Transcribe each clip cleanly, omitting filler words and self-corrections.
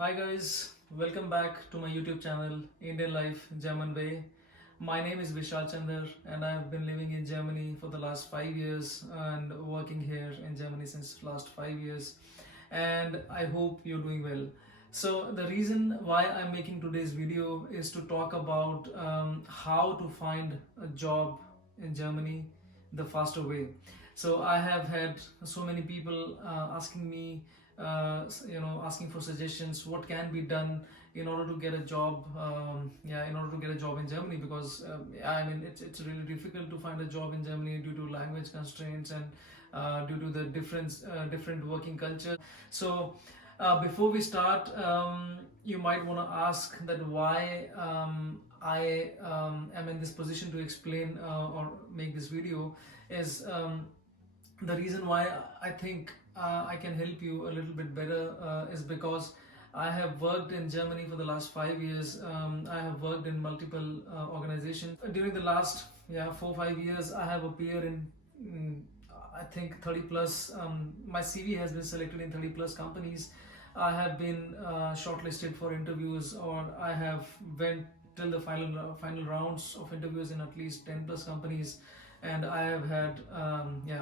Hi guys, welcome back to my YouTube channel Indian Life German Way. My name is Vishal Chandar and I have been living in Germany for the last 5 years and working here in Germany since last 5 years, and I hope you're doing well. So the reason why I'm making today's video is to talk about how to find a job in Germany the faster way. So I have had so many people asking me, asking for suggestions, what can be done in order to get a job, in order to get a job in Germany, because it's really difficult to find a job in Germany due to language constraints and due to the different working culture. So before we start, you might want to ask that why I am in this position to explain or make this video is the reason why I think I can help you a little bit better is because I have worked in Germany for the last 5 years. I have worked in multiple organizations. During the last 4 5 years, I have appeared in I think 30 plus. My CV has been selected in 30 plus companies. I have been shortlisted for interviews, or I have went till the final rounds of interviews in at least 10 plus companies, and I have had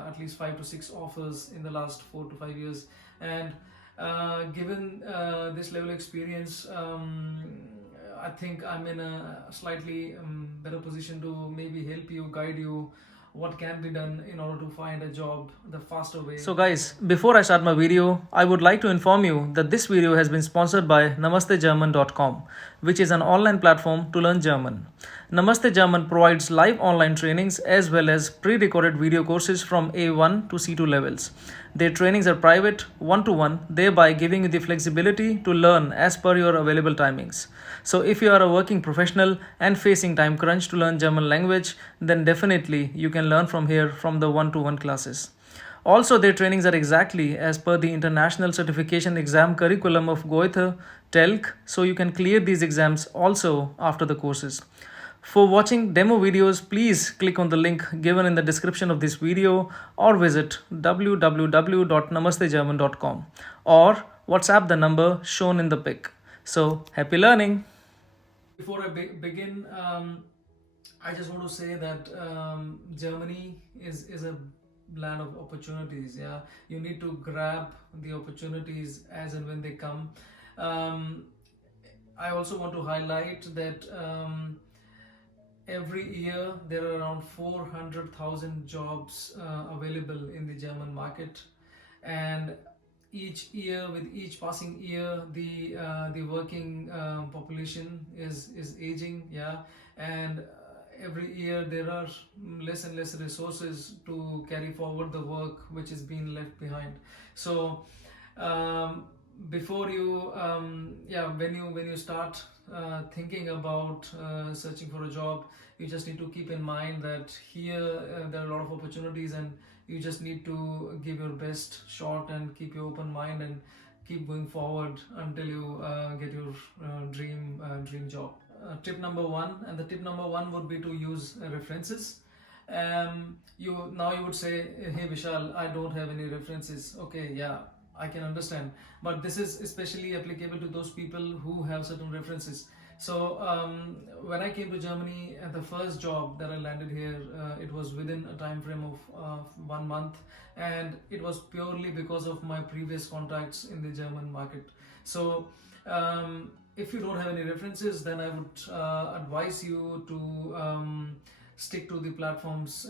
at least 5 to 6 offers in the last 4 to 5 years. And given this level of experience, I think I'm in a slightly better position to maybe help you, guide you what can be done in order to find a job the faster way. So guys, before I start my video, I would like to inform you that this video has been sponsored by namastegerman.com, which is an online platform to learn German. Namaste German provides live online trainings as well as pre-recorded video courses from A1 to C2 levels. Their trainings are private, one-to-one, thereby giving you the flexibility to learn as per your available timings. So if you are a working professional and facing time crunch to learn German language, then definitely you can learn from here from the one-to-one classes. Also, their trainings are exactly as per the international certification exam curriculum of Goethe, TELC, so you can clear these exams also after the courses. For watching demo videos, please click on the link given in the description of this video or visit www.namastegerman.com or WhatsApp the number shown in the pic. So, happy learning! Before I begin, I just want to say that Germany is a land of opportunities. Yeah, you need to grab the opportunities as and when they come. I also want to highlight that every year there are around 400,000 jobs available in the German market, and each year, with each passing year, the working population is aging. Yeah, and every year there are less and less resources to carry forward the work which is being left behind. So before you when you start thinking about searching for a job, you just need to keep in mind that here there are a lot of opportunities, and you just need to give your best shot and keep your open mind and keep going forward until you get your dream job. Tip number one, and the tip number one would be to use references. You would say, hey Vishal, I don't have any references. Okay, yeah, I can understand, but this is especially applicable to those people who have certain references. So when I came to Germany, the first job that I landed here, it was within a time frame of 1 month, and it was purely because of my previous contacts in the German market. So if you don't have any references, then I would advise you to stick to the platforms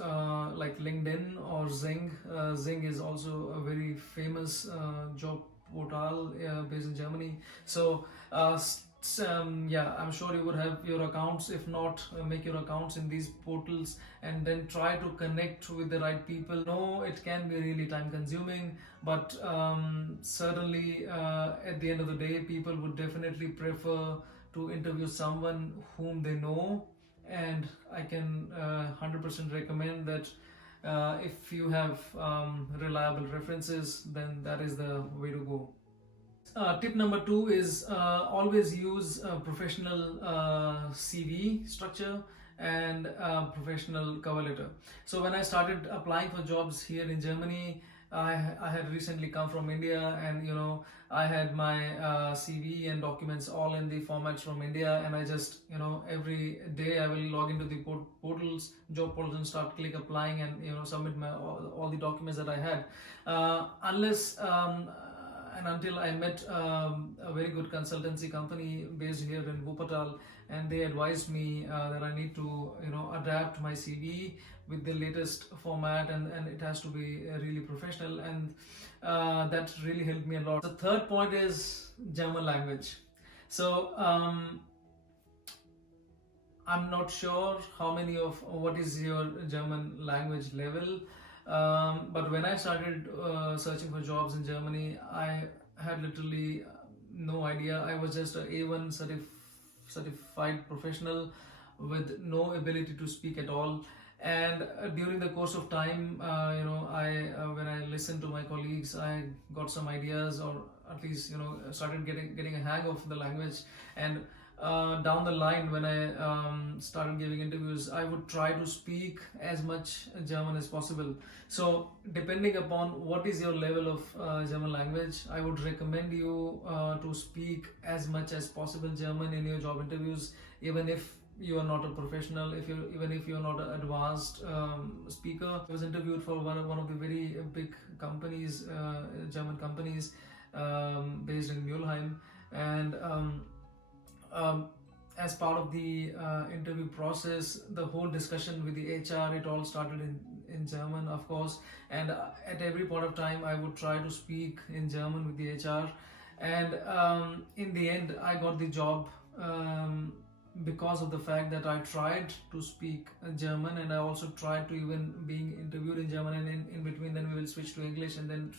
like LinkedIn or Xing. Xing is also a very famous job portal based in Germany. So I'm sure you would have your accounts. If not, make your accounts in these portals and then try to connect with the right people. No, it can be really time consuming, but certainly at the end of the day, people would definitely prefer to interview someone whom they know, and I can 100% recommend that if you have reliable references, then that is the way to go. Tip number two is always use professional CV structure and professional cover letter. So when I started applying for jobs here in Germany, I had recently come from India, and I had my CV and documents all in the formats from India, and I just every day I will log into the portals, job portals, and start applying, and submit my all the documents that I had, unless and until I met a very good consultancy company based here in Wuppertal, and they advised me that I need to adapt my CV with the latest format, and it has to be really professional, and that really helped me a lot. The third point is German language. So I'm not sure what is your German language level, but when I started searching for jobs in Germany, I had literally no idea. I was just a A1 certified professional with no ability to speak at all. And during the course of time, when I listened to my colleagues, I got some ideas, or at least started getting a hang of the language. And down the line, when I started giving interviews, I would try to speak as much German as possible. So depending upon what is your level of German language, I would recommend you to speak as much as possible German in your job interviews, even if you are not a professional, even if you're not an advanced speaker. I was interviewed for one of the very big companies, German companies, based in Mulheim, and as part of the interview process, the whole discussion with the HR, it all started in German, of course, and at every point of time I would try to speak in German with the HR, and in the end I got the job because of the fact that I tried to speak German, and I also tried to even being interviewed in German, and in between then we will switch to English and then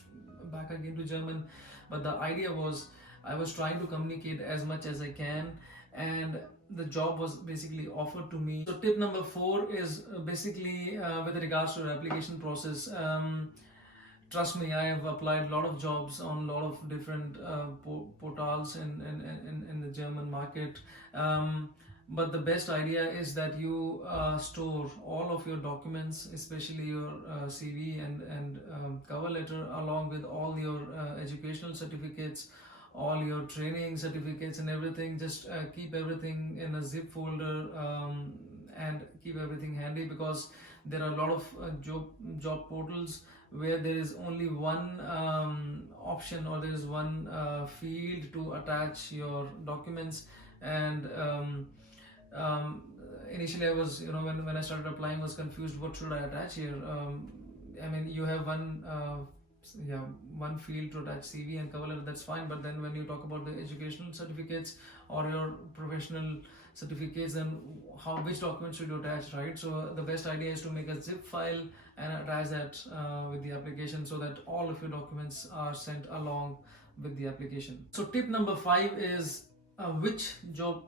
back again to German. But the idea was I was trying to communicate as much as I can, and the job was basically offered to me. So tip number 4 is basically with regards to the application process. Trust me, I have applied a lot of jobs on a lot of different portals in the German market. But the best idea is that you store all of your documents, especially your CV and cover letter, along with all your educational certificates, all your training certificates and everything. Just keep everything in a zip folder, and keep everything handy, because there are a lot of job portals where there is only one option, or there is one field to attach your documents. And initially I was, when I started applying, was confused, what should I attach here. I mean, you have one field to attach CV and cover letter, that's fine, but then when you talk about the educational certificates or your professional certificates, then which documents should you attach, right? So the best idea is to make a zip file and attach that with the application, so that all of your documents are sent along with the application. So tip number 5 is which job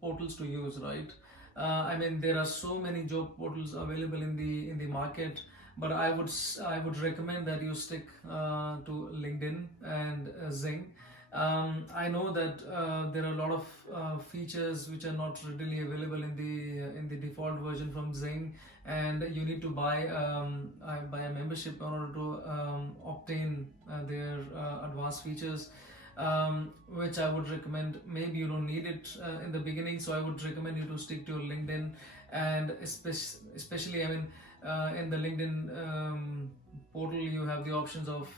portals to use, right? I mean, there are so many job portals available in the market, but I would recommend that you stick to LinkedIn and Xing. I know that there are a lot of features which are not readily available in the default version from Xing, and you need to buy a membership in order to obtain their advanced features, which I would recommend. Maybe you don't need it in the beginning, so I would recommend you to stick to LinkedIn, and especially, I mean, in the LinkedIn portal, you have the options of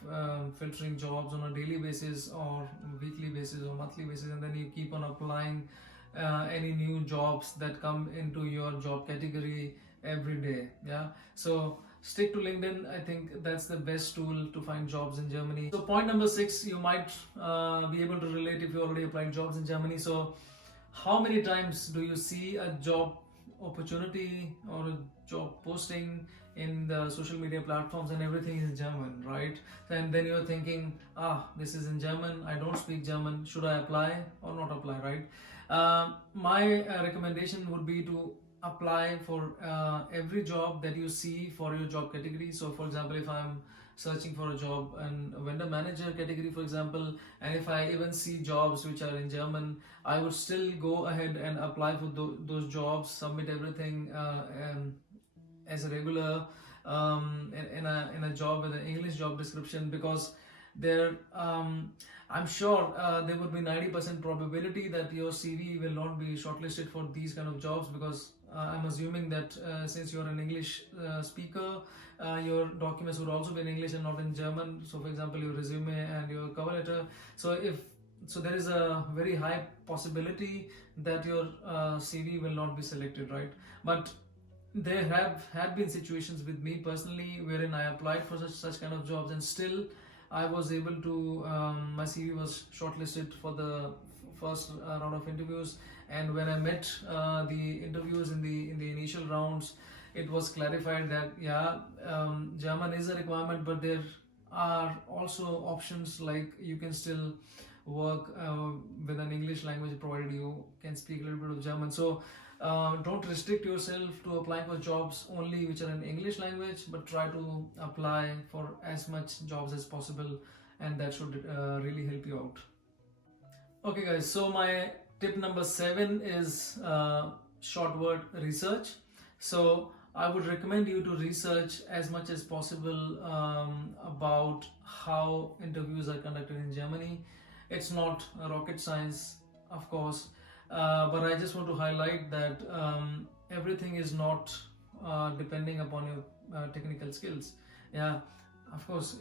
filtering jobs on a daily basis, or weekly basis, or monthly basis, and then you keep on applying any new jobs that come into your job category every day. Yeah, so stick to LinkedIn. I think that's the best tool to find jobs in Germany. So point number 6, you might be able to relate if you already applied jobs in Germany. So how many times do you see a job opportunity or a job posting in the social media platforms, and everything is German, right? And then you're thinking, this is in German, I don't speak German, should I apply or not apply, right? My recommendation would be to apply for every job that you see for your job category. So for example, if I'm searching for a job in a vendor manager category, for example, and if I even see jobs which are in German, I would still go ahead and apply for those jobs, submit everything as a regular, in a job with an English job description, because there I'm sure there would be 90% probability that your CV will not be shortlisted for these kind of jobs, because I'm assuming that since you're an English speaker, your documents would also be in English and not in German. So for example, your resume and your cover letter. So there is a very high possibility that your CV will not be selected, right? But there have had been situations with me personally wherein I applied for such kind of jobs, and still I was able to my CV was shortlisted for the first round of interviews. And when I met the interviews in the initial rounds, it was clarified that yeah, German is a requirement, but there are also options, like you can still work with an English language provided you can speak a little bit of German. So don't restrict yourself to applying for jobs only which are in English language, but try to apply for as much jobs as possible, and that should really help you out. Okay guys, so my tip number 7 is short word research. So I would recommend you to research as much as possible about how interviews are conducted in Germany. It's not rocket science, of course, but I just want to highlight that everything is not depending upon your technical skills. Yeah, of course,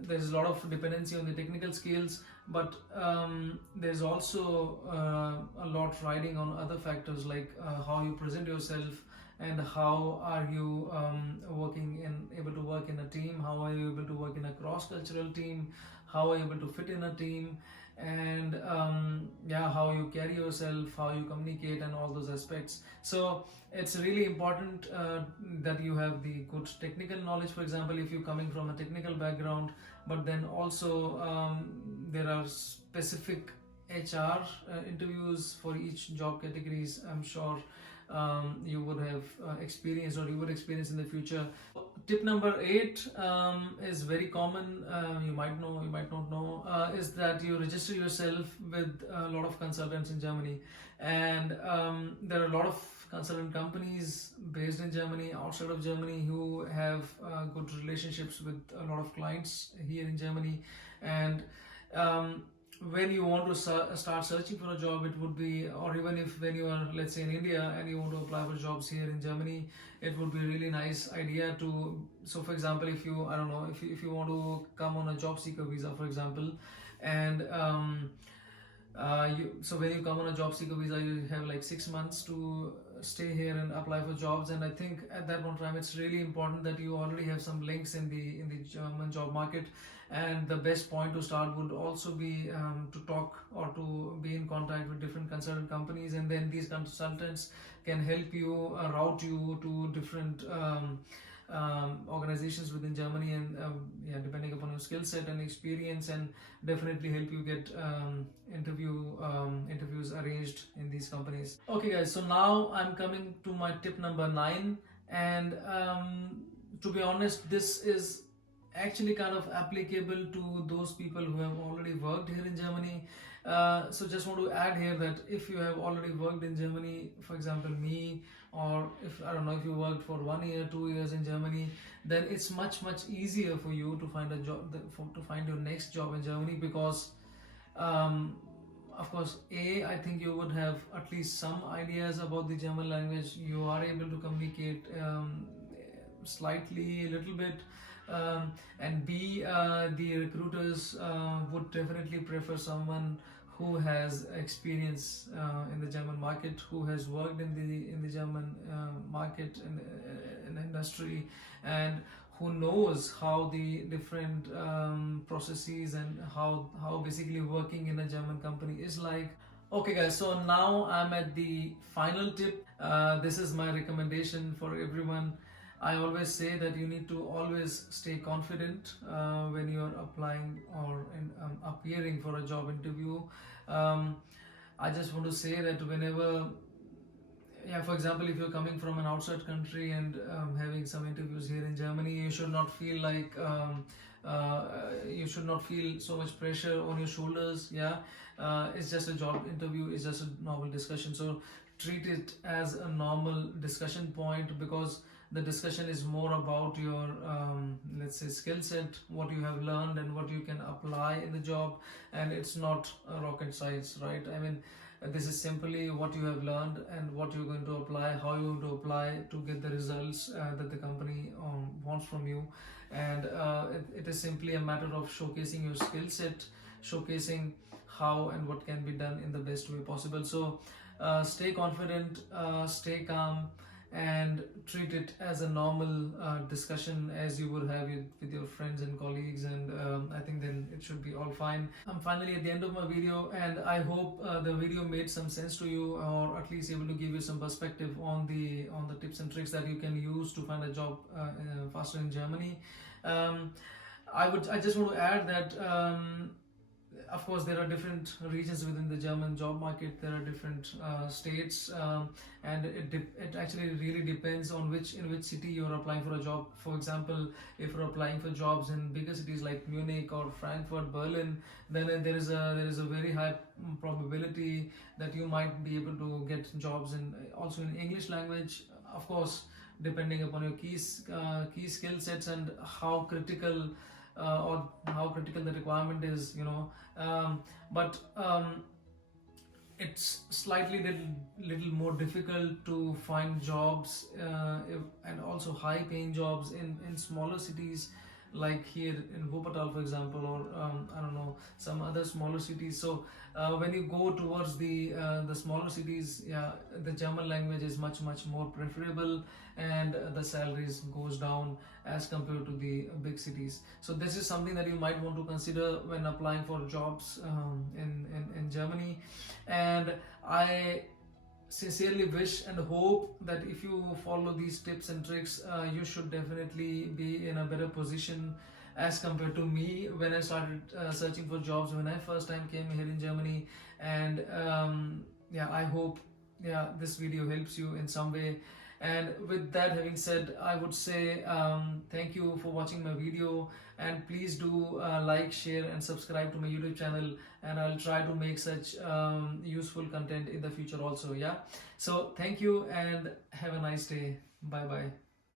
there's a lot of dependency on the technical skills, but there's also a lot riding on other factors, like how you present yourself, and how are you able to work in a team, how are you able to work in a cross-cultural team, how are you able to fit in a team, and yeah, how you carry yourself, how you communicate, and all those aspects. So it's really important that you have the good technical knowledge. For example, if you're coming from a technical background, but then also there are specific HR interviews for each job categories. I'm sure you would have experienced, or you would experience in the future. Tip number 8 is very common. You might know, you might not know, is that you register yourself with a lot of consultants in Germany, and there are a lot of consultant companies based in Germany, outside of Germany, who have good relationships with a lot of clients here in Germany. And when you want to start searching for a job, it would be, or even if when you are, let's say, in India and you want to apply for jobs here in Germany, it would be a really nice idea to, so for example, if you, I don't know, if you want to come on a job seeker visa, for example, and so when you come on a job seeker visa, you have like 6 months to stay here and apply for jobs. And I think at that one time, it's really important that you already have some links in the German job market. And the best point to start would also be to talk or to be in contact with different consultant companies, and then these consultants can help you route you to different organizations within Germany, and yeah, depending upon your skill set and experience, and definitely help you get interviews arranged in these companies. Okay guys, so now I'm coming to my tip number 9, and to be honest, this is actually kind of applicable to those people who have already worked here in Germany. So just want to add here that if you have already worked in Germany, for example me, or if I don't know, if you worked for 1 year, 2 years in Germany, then it's much easier for you to find a job, to find your next job in Germany, because of course, I think you would have at least some ideas about the German language. You are able to communicate slightly, a little bit, and B, the recruiters would definitely prefer someone who has experience in the German market, who has worked in the German market, in the industry, and who knows how the different processes and how basically working in a German company is like. Okay guys, so now I'm at the final tip. This is my recommendation for everyone. I always say that you need to always stay confident when you're applying or appearing for a job interview. I just want to say that whenever, yeah, for example, if you're coming from an outside country and having some interviews here in Germany, you should not feel like you should not feel so much pressure on your shoulders. Yeah, it's just a job interview, it's just a normal discussion. So treat it as a normal discussion point, because The discussion is more about your let's say skill set, what you have learned and what you can apply in the job, and it's not rocket science, right? I mean, this is simply what you have learned and what you're going to apply, how you're going to apply to get the results that the company wants from you. And it is simply a matter of showcasing your skill set, showcasing how and what can be done in the best way possible. So stay confident, stay calm, and treat it as a normal discussion as you would have it with your friends and colleagues, and I think then it should be all fine. I'm finally at the end of my video, and I hope the video made some sense to you, or at least able to give you some perspective on the tips and tricks that you can use to find a job faster in Germany. I just want to add that of course there are different regions within the German job market. There are different states, and it actually really depends on in which city you're applying for a job. For example, if you're applying for jobs in bigger cities like Munich or Frankfurt, Berlin, then there is a very high probability that you might be able to get jobs in also in English language, of course, depending upon your key skill sets and how critical or how critical the requirement is, but it's slightly little more difficult to find jobs and also high paying jobs in smaller cities like here in Wuppertal, for example, or I don't know, some other smaller cities. So when you go towards the smaller cities, yeah, the German language is much more preferable, and the salaries goes down as compared to the big cities. So this is something that you might want to consider when applying for jobs in Germany. And I sincerely wish and hope that if you follow these tips and tricks, you should definitely be in a better position as compared to me when I started searching for jobs when I first time came here in Germany. And yeah, I hope this video helps you in some way. And with that having said, I would say thank you for watching my video, and please do like, share and subscribe to my YouTube channel, and I'll try to make such useful content in the future also. Yeah, so thank you and have a nice day. Bye bye.